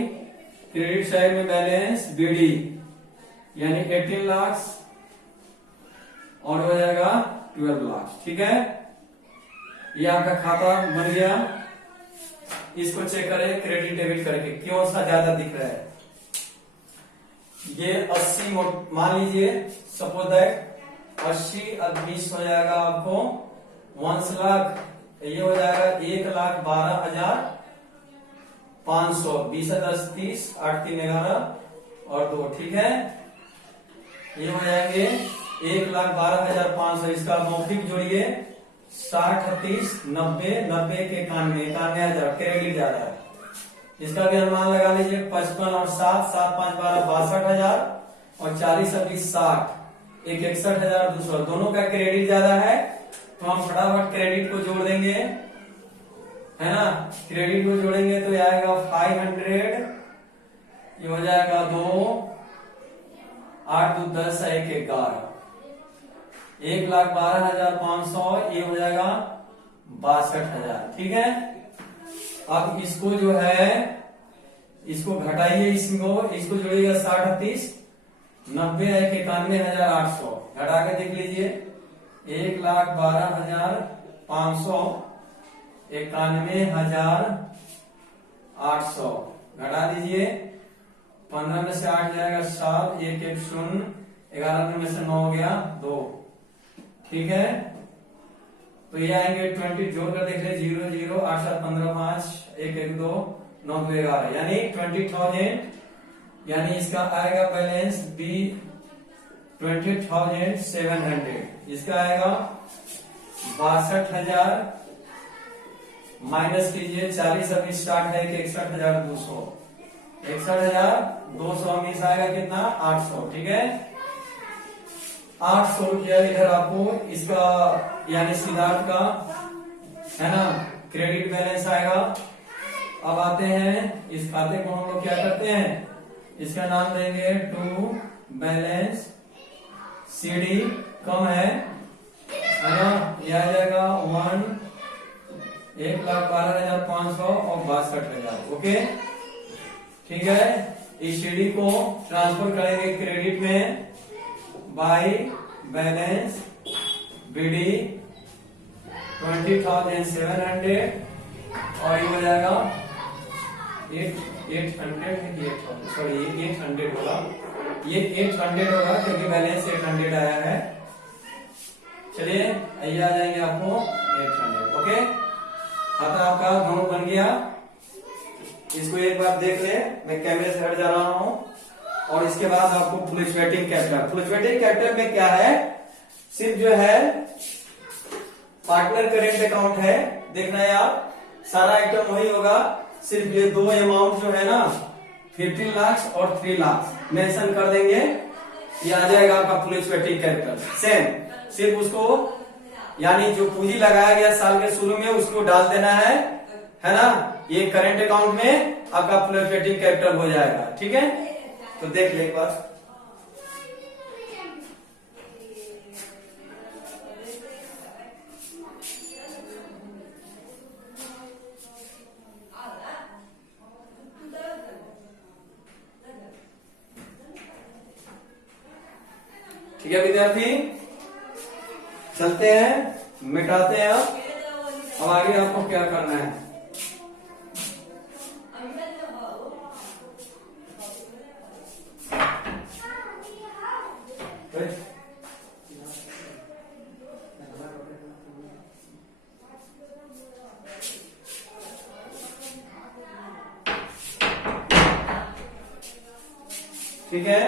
क्रेडिट साइड में बैलेंस बीडी, यानी 18 लाख और हो जाएगा 12 लाख, ठीक है। ये आपका खाता बन गया। इसको चेक करें क्रेडिट डेबिट करके, क्यों सा ज्यादा दिख रहा है। ये 80 मान लीजिए, सपोज दैट 80 और 20 हो जाएगा आपको 1 लाख, ये हो जाएगा 1,12,500, 20 10 30, 8 3 11 और 2, ठीक है। ये हो जाएंगे 1,12,500, इसका मौखिक जोड़िए 60 30 90 90 के 91,000, क्रेडिट ज्यादा है। इसका भी अनुमान लगा लीजिए 55 और 7 7 5 12 62,000 और 40 और 20 60, 61,200, दोनों का क्रेडिट ज्यादा है तो हम फटाफट क्रेडिट को जोड़ देंगे, है ना। क्रेडिट को जोड़ेंगे तो आएगा 500, ये हो जाएगा 2 8 2 10 1 11, 1,12,500, ये हो जाएगा 62,000, ठीक है। अब इसको जो है इसको घटाइए, इसको जोड़िएगा 60 30 90 91,800, घटा के देख लीजिए 1,12,500 91,800, घटा दीजिए, 15 में से 8 जाएगा 7, 1 1 0, 11 में से 9 हो गया 2, ठीक है। तो ये आएंगे 20, जोड़कर देख रहे 0 0 8 7 15 5 1 1 2 9 2 11, यानी 20,000, यानी इसका आएगा बैलेंस बी 20,700, इसका आएगा 62,000, माइनस कीजिए 40 अभी स्टार्ट है कि 61,200, 61,200 हमेशा आएगा कितना 800, ठीक है। 800 रुपया इधर आपको इसका यानी सिद्धार्थ का है ना क्रेडिट बैलेंस आएगा। अब आते हैं इस खाते को हम लोग क्या करते हैं, इसका नाम देंगे टू बैलेंस सीडी, कम है ना, यह आ जाएगा 1,12,500 और 62,000, ओके, ठीक है। इस सीडी को ट्रांसफर करेंगे क्रेडिट में बाई बैलेंस बीडी 20,700 और ये हो जाएगा 800 है कि 800, सॉरी ये 800 होगा, ये 800 होगा क्योंकि बैलेंस 800 आया है। चलिए ये आ जाएंगे आपको 800, ओके। खाता आपका दोनों बन गया। इसको एक बार देख ले, मैं कैमरे से हट जा रहा हूं। और इसके बाद आपको फ्लक्चुएटिंग कैपिटल, फ्लक्चुएटिंग कैपिटल में क्या है, सिर्फ जो है पार्टनर करेंट अकाउंट है, देखना है आप, सारा आइटम वही होगा, सिर्फ ये दो अमाउंट जो है ना 15 लाख और 3 लाख मेंशन कर देंगे, ये आ जाएगा आपका फ्लक्चुएटिंग कैपिटल। सेम सिर्फ उसको यानी जो पूंजी लगाया गया साल के शुरू में उसको डाल देना है ना, ये करेंट अकाउंट में आपका फ्लक्चुएटिंग कैपिटल हो जाएगा। ठीक है, तो देख ले एक बार। ठीक है विद्यार्थी, चलते हैं, मिटाते हैं। अब आगे आपको क्या करना है। ठीक है,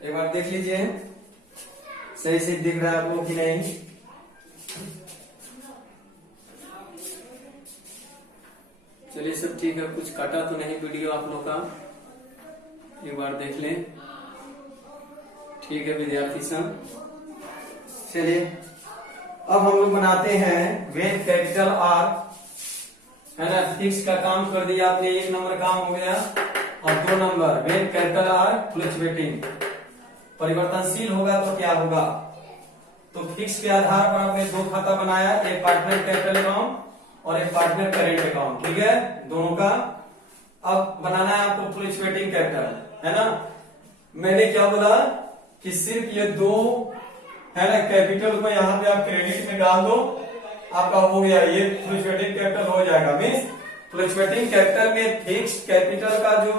एक बार देख लीजिए सही से दिख रहा है आपको कि नहीं। चलिए सब ठीक है, कुछ काटा तो नहीं वीडियो आप लोग का, एक बार देख लें। ठीक है विद्यार्थी सब, चलिए अब हम लोग बनाते हैं वेन कैपिटल आर, है ना। फिक्स का काम कर दिया आपने, 1 नंबर काम हो गया, और 2 number when capital are fluctuating, परिवर्तनशील होगा तो क्या होगा। तो फिक्स के आधार पर आपने 2 खाता बनाया, एक पार्टनर कैपिटल अकाउंट और एक पार्टनर करेंट अकाउंट। ठीक है, दोनों का अब बनाना है आपको फ्लक्चुएटिंग कैपिटल, है ना। मैंने क्या बोला कि सिर्फ ये 2 है ना कैपिटल को यहाँ पे आप क्रेडिट में डाल दो, आपका हो गया, ये फ्लक्चुएटिंग कैपिटल हो जाएगा। मीन्स फ्लक्चुएटिंग कैपिटल में फिक्स्ड कैपिटल का जो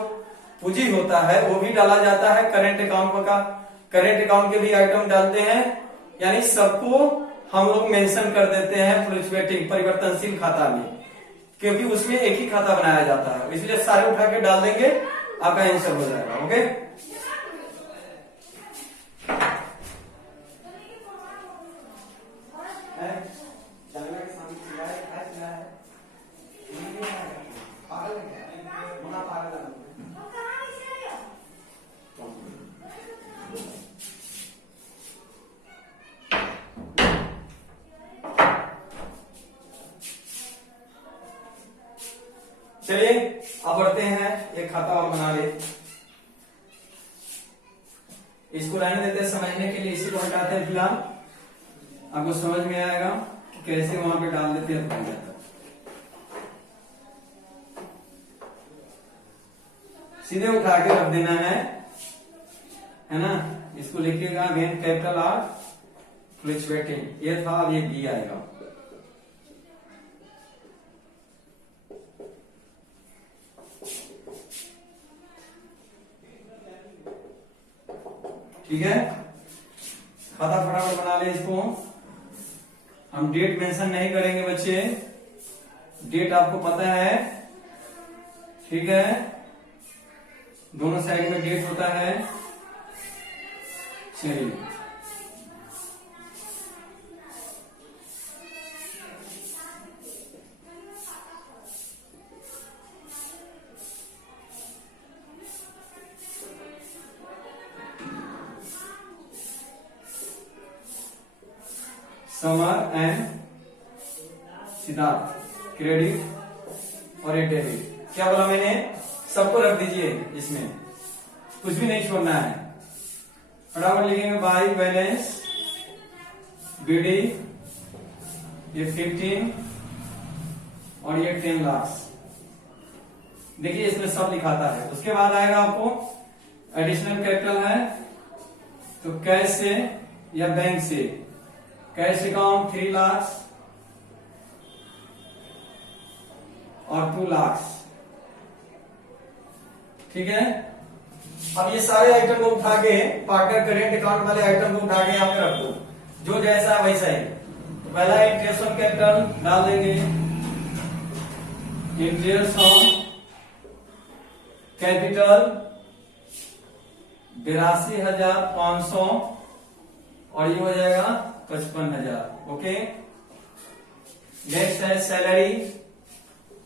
पूंजी होता है वो भी डाला जाता है, करेंट अकाउंट का करेंट अकाउंट के भी आइटम डालते हैं, यानी सबको हम लोग मेंशन कर देते हैं फ्लक्चुएटिंग परिवर्तनशील खाता में, क्योंकि उसमें एक ही खाता बनाया जाता है, इसलिए सारे उठा के डाल देंगे, आपका आंसर हो जाएगा। ओके, चलिए अब बढ़ते हैं, एक खाता और बना ले, इसको रहने देते हैं समझने के लिए, इसी को हटाते हैं फिलहाल, आपको समझ में आएगा कि कैसे वहां पे डाल देते हैं, बन जाता है। सीधे उठा के रख देना है ना। इसको लिखिएगा वेन कैपिटल आर फ्लक्चुएटिंग, ये था, अब ये बी आएगा। ठीक है, खाता फटाफट बना ले इसको। हम डेट मेंशन नहीं करेंगे बच्चे, डेट आपको पता है। ठीक है, दोनों साइड में डेट होता है। चलिए समर एंड सिद्धार्थ क्रेडिट और ये डेबिट, क्या बोला मैंने, सबको रख दीजिए, इसमें कुछ भी नहीं छोड़ना है। फटाफट लिखेंगे बाई बैलेंस बीडी, ये 15 और ये 10 लाख, देखिए इसमें सब लिखाता है। उसके बाद आएगा आपको एडिशनल कैपिटल है, तो कैश से या बैंक से, कैश अकाउंट 3 लाख और 2 लाख। ठीक है, अब ये सारे आइटम को उठा के पार्टनर करेंट अकाउंट वाले आइटम को उठा के यहाँ पे रख दो, जो जैसा वैसा ही। तो पहला इंटरेस्ट ऑन कैपिटल डाल देंगे, इंटरेस्ट ऑन कैपिटल 82,500 और ये हो जाएगा 55,000। ओके, नेक्स्ट है सैलरी,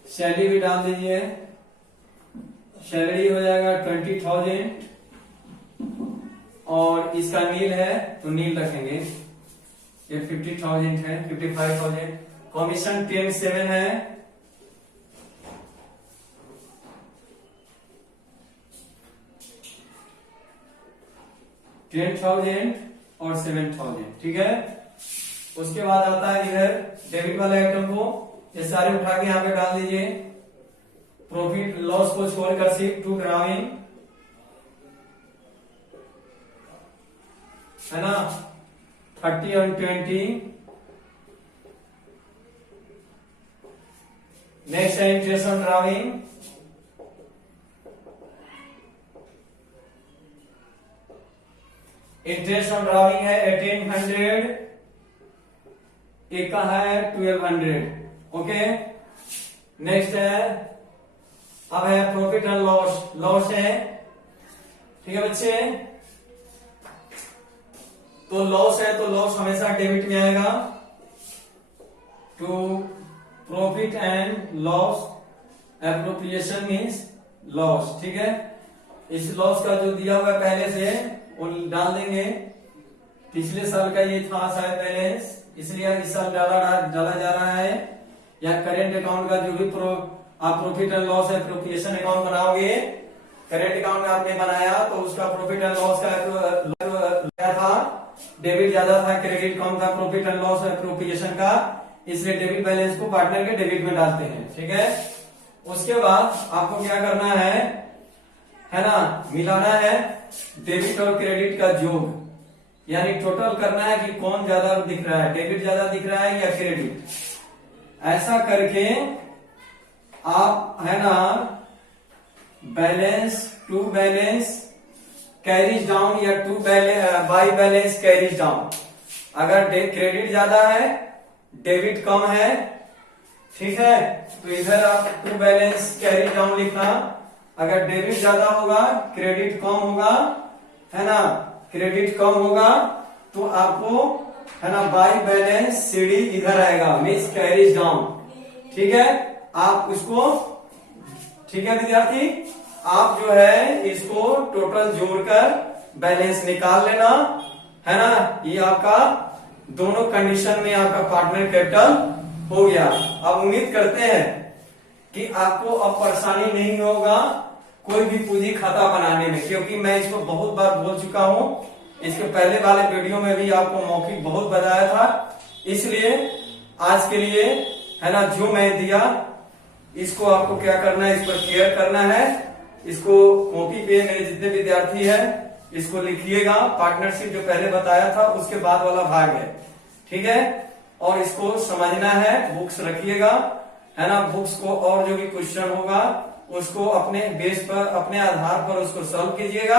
सैलरी भी डाल दीजिए सैलरी हो जाएगा 20,000 और इसका नील है तो नील रखेंगे, ये 50,000 है, 55,000। कमीशन 10,700 है, $10,000 और 7,000, ठीक है। उसके बाद आता है इधर डेबिट वाले आइटम को, ये सारे उठा के यहाँ पे डाल दीजिए। प्रॉफिट लॉस को छोड़कर सिर्फ 2 ग्रामीण, है ना, 30 और 20। नेक्स्ट है interest on drawing, interest on drawing है 1800, एक का है 1200, ओके। नेक्स्ट है, अब है प्रॉफिट एंड लॉस, लॉस है, ठीक है बच्चे। तो लॉस है तो लॉस हमेशा डेबिट में आएगा। To profit and loss, appropriation means loss, ठीक है। इस लॉस का जो दिया हुआ है पहले से वो डाल देंगे। पिछले साल का ये था शायद बैलेंस, इसलिए इस साल डाला जा रहा है। या करेंट अकाउंट का जो भी आप profit and loss appropriation account बनाओगे, करेंट अकाउंट में आपने बनाया तो उसका प्रॉफिट एंड लॉस का था, डेबिट ज्यादा था क्रेडिट कम था प्रॉफिट एंड लॉस एप्रोप्रिएशन का, इसलिए डेबिट बैलेंस को पार्टनर के डेबिट में डालते हैं, ठीक है। उसके बाद आपको क्या करना है ना, मिलाना है डेबिट और क्रेडिट का योग, यानी टोटल करना है कि कौन ज्यादा दिख रहा है, डेबिट ज्यादा दिख रहा है या क्रेडिट। ऐसा करके आप, है ना, balance to balance carries down या to by balance carries down. अगर क्रेडिट ज्यादा है डेबिट कम है, ठीक है, तो इधर आप टू बैलेंस कैरीज डाउन लिखना। अगर डेबिट ज्यादा होगा क्रेडिट कम होगा, है ना, क्रेडिट कम होगा तो आपको, है ना, बाई बैलेंस सीडी इधर आएगा, मीन्स कैरीज डाउन, ठीक है। आप उसको, ठीक है विद्यार्थी, आप जो है इसको टोटल जोड़कर बैलेंस निकाल लेना, है ना। ये आपका दोनों कंडीशन में आपका पार्टनर कैपिटल हो गया। अब उम्मीद करते हैं कि आपको अब परेशानी नहीं होगा कोई भी पूंजी खाता बनाने में, क्योंकि मैं इसको बहुत बार बोल चुका हूं। इसके पहले वाले वीडियो में भी आपको मौखिक बहुत बताया था, इसलिए आज के लिए, है ना, जो मैं दिया इसको आपको क्या करना है, इस पर केयर करना है। इसको कॉपी पे मेरे जितने विद्यार्थी है इसको लिखिएगा। पार्टनरशिप जो पहले बताया था उसके बाद वाला भाग है, ठीक है, और इसको समझना है। बुक्स रखिएगा, है ना, बुक्स को, और जो भी क्वेश्चन होगा उसको अपने बेस पर, अपने आधार पर उसको सॉल्व कीजिएगा,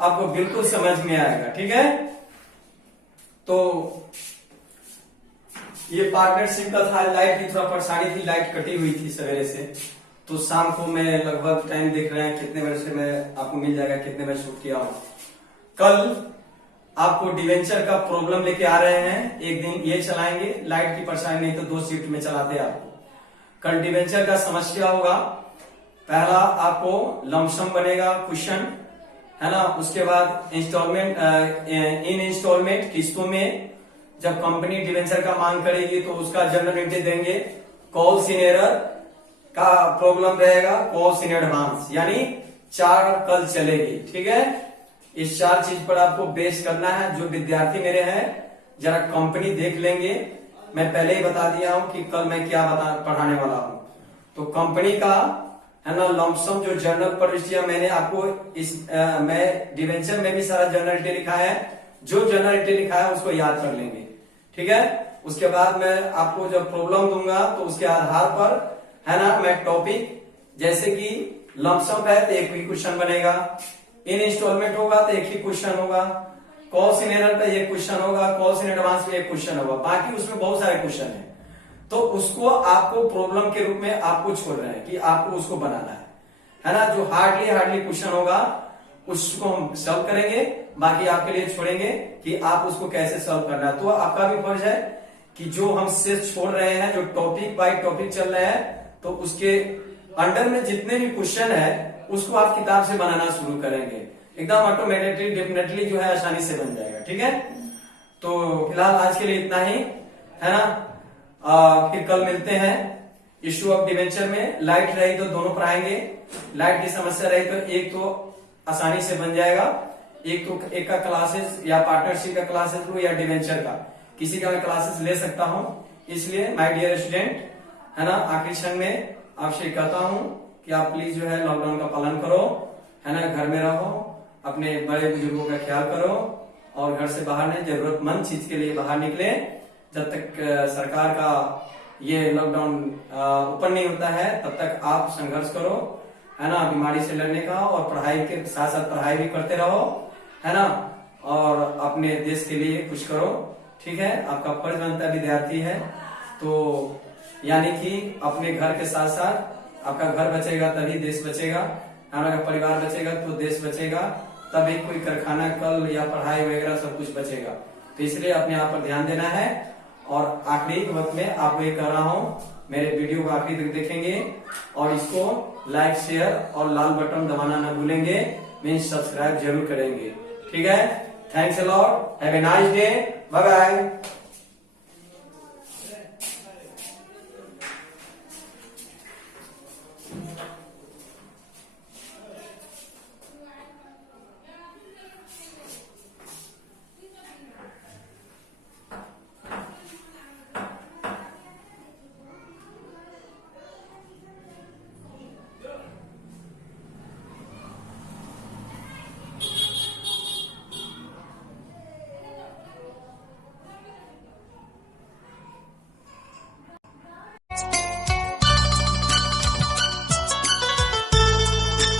आपको बिल्कुल समझ में आएगा, ठीक है। तो ये पार्टनरशिप का था। लाइट की थोड़ा परेशानी थी, लाइट कटी हुई थी सवेरे से, तो शाम को मैं लगभग टाइम देख रहे हैं कितने बजे से मैं आपको मिल जाएगा, कितने बजे शूट किया हूं। कल आपको डिवेंचर का प्रॉब्लम लेके आ रहे हैं, एक दिन ये चलाएंगे, लाइट की परेशानी नहीं तो 2 शिफ्ट में चलाते हैं आपको। कल डिवेंचर का समस्या होगा। पहला आपको लमसम बनेगा क्वेश्चन, है ना, उसके बाद इंस्टॉलमेंट, इन इंस्टॉलमेंट किस्तों में जब कंपनी डिवेंचर का मांग करेगी तो उसका जनरल एंट्री देंगे। कॉल्स इन एरर का प्रॉब्लम रहेगा, कॉल्स इन एडवांस, यानी 4 कल चलेगी, ठीक है। इस 4 चीज पर आपको बेस करना है। जो विद्यार्थी मेरे हैं जरा कंपनी देख लेंगे, मैं पहले ही बता दिया हूं कि कल मैं क्या पढ़ाने वाला हूं। तो कंपनी का, है ना, लमसम जो जर्नल प्रविष्टियां मैंने आपको मैं डिवेंचर में भी सारा जर्नल एंट्री लिखा है, जो जर्नल एंट्री लिखा है उसको याद कर लेंगे, ठीक है। उसके बाद मैं आपको जब प्रॉब्लम दूंगा तो उसके आधार पर, है ना, मैं टॉपिक, जैसे कि लमसम है तो एक भी क्वेश्चन बनेगा, इन इंस्टॉलमेंट होगा तो एक ही क्वेश्चन होगा, कॉल्स इन एरर पे एक क्वेश्चन होगा, कॉल्स इन एडवांस पे एक क्वेश्चन होगा, बाकी उसमें बहुत सारे क्वेश्चन है। तो उसको आपको प्रॉब्लम के रूप में आपको छोड़ रहे हैं कि आपको उसको बनाना है ना। जो हार्डली क्वेश्चन होगा उसको हम सॉल्व करेंगे, बाकी आपके लिए छोड़ेंगे कि आप उसको कैसे सॉल्व करना है। तो आपका भी फर्ज है कि जो हम से छोड़ रहे हैं, जो टॉपिक बाय टॉपिक चल रहे हैं, तो उसके अंडर में जितने भी क्वेश्चन है उसको आप किताब से बनाना शुरू करेंगे, एकदम ऑटोमेटिकली डेफिनेटली जो है आसानी से बन जाएगा। ठीक है, तो फिलहाल आज के लिए इतना ही है ना। फिर कल मिलते हैं इश्यू ऑफ डिवेंचर में। लाइट रही तो दोनों पढ़ाएंगे, लाइट की समस्या रही तो एक तो आसानी से बन जाएगा, एक का क्लासेस या पार्टनरशिप का क्लासेस लो या डिवेंचर का, किसी का मैं क्लासेस ले सकता हूं। इसलिए माय डियर स्टूडेंट है ना, आखिरी क्षण में आपसे कहता हूं कि आप प्लीज जो है लॉकडाउन का पालन करो, है ना, घर में रहो, अपने बड़े बुजुर्गों का ख्याल करो और घर से बाहर नहीं, जरूरतमंद चीज के लिए बाहर निकले। जब तक सरकार का ये लॉकडाउन ऊपर नहीं होता है तब तक आप संघर्ष करो, है ना, बीमारी से लड़ने का, और पढ़ाई के साथ साथ पढ़ाई भी करते रहो, है ना, और अपने देश के लिए कुछ करो। ठीक है, आपका फर्ज बनता है, विद्यार्थी है तो यानी कि अपने घर के साथ साथ आपका घर बचेगा तभी देश बचेगा, हमारा परिवार बचेगा तो देश बचेगा, तभी कोई कारखाना कल या पढ़ाई वगैरह सब कुछ बचेगा। तो इसलिए अपने आप पर ध्यान देना है। और आखिरी वक्त में आपको ये कह रहा हूँ, मेरे वीडियो को आखिरी तक देखेंगे और इसको लाइक शेयर और लाल बटन दबाना न भूलेंगे, मीन्स सब्सक्राइब जरूर करेंगे। ठीक है, thanks a lot, have a nice day, bye bye.